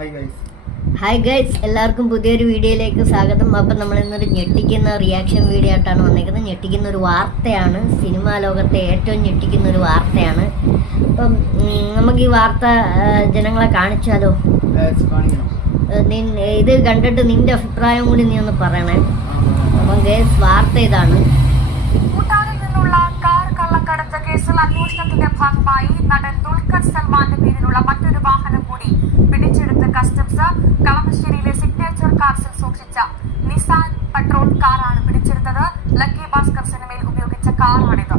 Hi guys, എല്ലാവർക്കും പുതിയൊരു വീഡിയോയിലേക്ക് സ്വാഗതം. അപ്പം നമ്മൾ ഇന്നൊരു ഞെട്ടിക്കുന്ന റിയാക്ഷൻ വീഡിയോ ആയിട്ടാണ് വന്നിരിക്കുന്നത്. ഞെട്ടിക്കുന്ന ഒരു വാർത്തയാണ്, സിനിമാ ലോകത്തെ ഏറ്റവും ഞെട്ടിക്കുന്ന ഒരു വാർത്തയാണ്. അപ്പം നമുക്ക് ഈ വാർത്ത ജനങ്ങളെ കാണിച്ചാലോ? ഇത് കണ്ടിട്ട് നിന്റെ അഭിപ്രായം കൂടി നീ ഒന്ന് പറയണേ. അപ്പം ഗൈസ്, വാർത്ത ഇതാണ്. കള്ളക്കടത്ത് കേസിൽ അന്വേഷണത്തിന്റെ ഭാഗമായി നടൻ ദുൽഖർ സൽമാന്റെ പേരിലുള്ള മറ്റൊരു വാഹനം കൂടി പിടിച്ചെടുത്ത കസ്റ്റംസ് കളമശ്ശേരിയിലെ സിഗ്നേച്ചർ കാർസിൽ സൂക്ഷിച്ച നിസാൻ പെട്രോൾ കാറാണ് പിടിച്ചെടുത്തത്. ലക്കി ഭാസ്കർ സിനിമയിൽ ഉപയോഗിച്ച കാറാണിത്.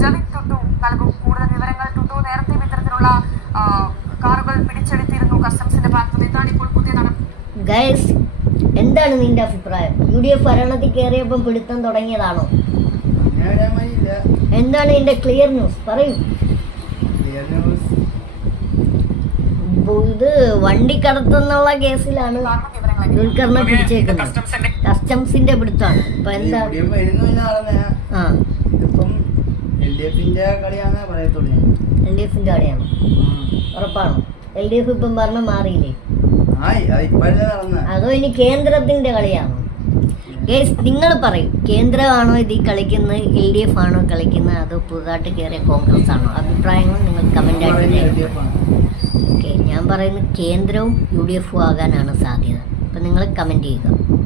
ജവിൻ ടുട്ടു നൽകും കൂടുതൽ വിവരങ്ങൾ. ടുട്ടു, നേരത്തെ ഇത്തരത്തിലുള്ള കാറുകൾ പിടിച്ചെടുത്തിരുന്നു കസ്റ്റംസിന്റെ ഭാഗത്ത്. ഇതാണ് ഇപ്പോൾ പുതിയ ഗൈസ്, എന്താണ് നിന്റെ അഭിപ്രായം? UDF ഭരണത്തിൽ കയറിയപ്പം പിടുത്തം തുടങ്ങിയതാണോ? എന്താണ് ഇതിന്റെ ക്ലിയർ ന്യൂസ്? പറയൂ. ഇത് വണ്ടി കടത്തുന്നുള്ള കേസിലാണ് ദുൽഖറിനെ പിടിച്ചേക്കുന്നത്. കസ്റ്റംസിന്റെ പിടുത്തമാണ്. ഇപ്പൊ എന്താ LDFന്റെ കളിയാണ്. ഉറപ്പാണോ? LDF ഇപ്പം ഭരണം മാറിയില്ലേ? അതോ ഇനി കേന്ദ്രത്തിന്റെ കളിയാണോ? ഗൈസ്, നിങ്ങൾ പറയും, കേന്ദ്രമാണോ ഇത് കളിക്കുന്നത്, LDF ആണോ കളിക്കുന്നത്, അതോ പുതുതായിട്ട് കയറിയ കോൺഗ്രസ് ആണോ? അഭിപ്രായങ്ങൾ നിങ്ങൾ കമന്റ് ആയിട്ട്. ഓക്കെ, ഞാൻ പറയുന്നത് കേന്ദ്രവും UDF ആകാനാണ് സാധ്യത. അപ്പം നിങ്ങൾ കമന്റ് ചെയ്യുക.